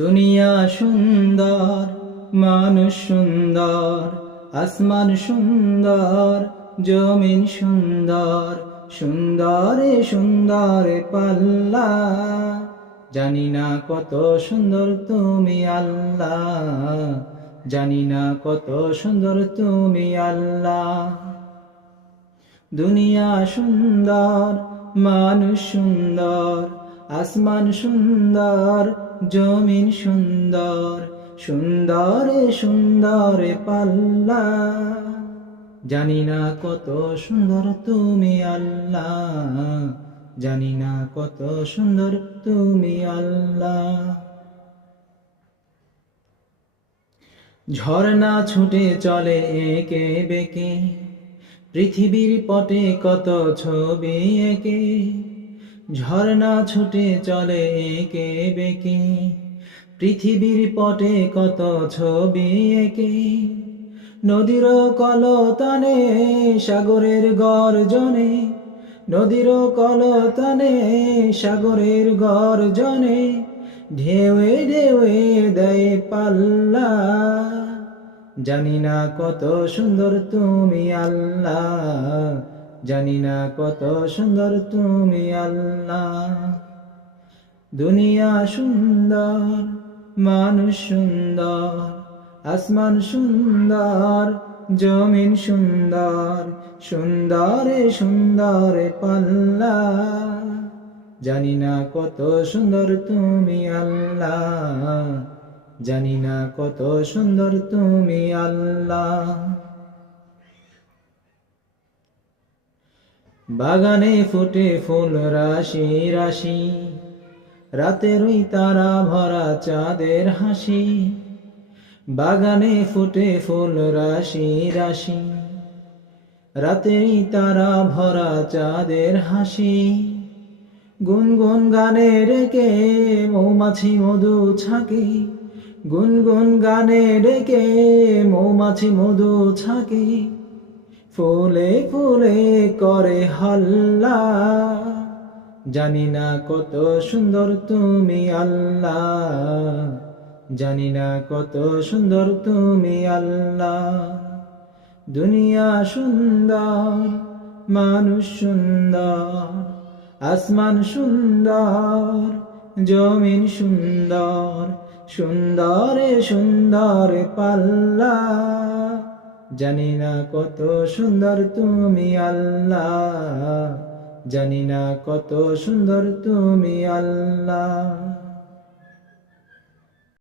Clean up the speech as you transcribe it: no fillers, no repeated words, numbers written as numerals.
দুনিয়া সুন্দর, মানুষ সুন্দর, আসমান সুন্দর, জমিন সুন্দর, সুন্দরে সুন্দরে পাল্লা। জানি না কত সুন্দর তুমি আল্লাহ, জানি না কত সুন্দর তুমি আল্লাহ। দুনিয়া সুন্দর, মানুষ সুন্দর, আসমান সুন্দর, জমিন সুন্দর, সুন্দরে সুন্দরে পাল্লা। জানি না কত সুন্দর তুমি আল্লাহ, জানি না কত সুন্দর তুমি আল্লাহ। ঝর্ণা ছুটে চলে একে বেঁকে, পৃথিবীর পটে কত ছবি এঁকে। ঝর্ণা ছুটে চলে একে বেঁকে, পৃথিবীর পটে কত ছবি এঁকে। নদীর কলতানে সাগরের গর্জনে, নদীর কলতানে সাগরের গর্জনে, ঢেউয়ে ঢেউয়ে দেয় পাল্লা। জানি না কত সুন্দর তুমি আল্লাহ, জানি না কত সুন্দর তুমি আল্লাহ। দুনিয়া সুন্দর, মানুষ সুন্দর, আসমান সুন্দর, জমিন সুন্দর, সুন্দরে সুন্দরে পাল্লা। জানি না কত সুন্দর তুমি আল্লাহ, জানি না কত সুন্দর তুমি আল্লাহ। বাগানে ফুটে ফুল রাশি রাশি, রাতেরই তারা ভরা চাঁদের হাসি। বাগানে ফুটে ফুল রাশি রাশি, রাতেরই তারা ভরা চাঁদের হাসি। গুনগুন গানে রেখে মৌমাছি মধু ছাকে, গুনগুন গানে ডেকে মৌমাছি মধু ছাকে। ফুলে ফুলে করে হল্লা। জানি না কত সুন্দর তুমি আল্লাহ, জানি না কত সুন্দর তুমি আল্লাহ। দুনিয়া সুন্দর, মানুষ সুন্দর, আসমান সুন্দর, জমিন সুন্দর, সুন্দরে সুন্দরে পাল্লা। জানি না কত সুন্দর তুমি আল্লাহ, জানি না কত সুন্দর তুমি আল্লাহ।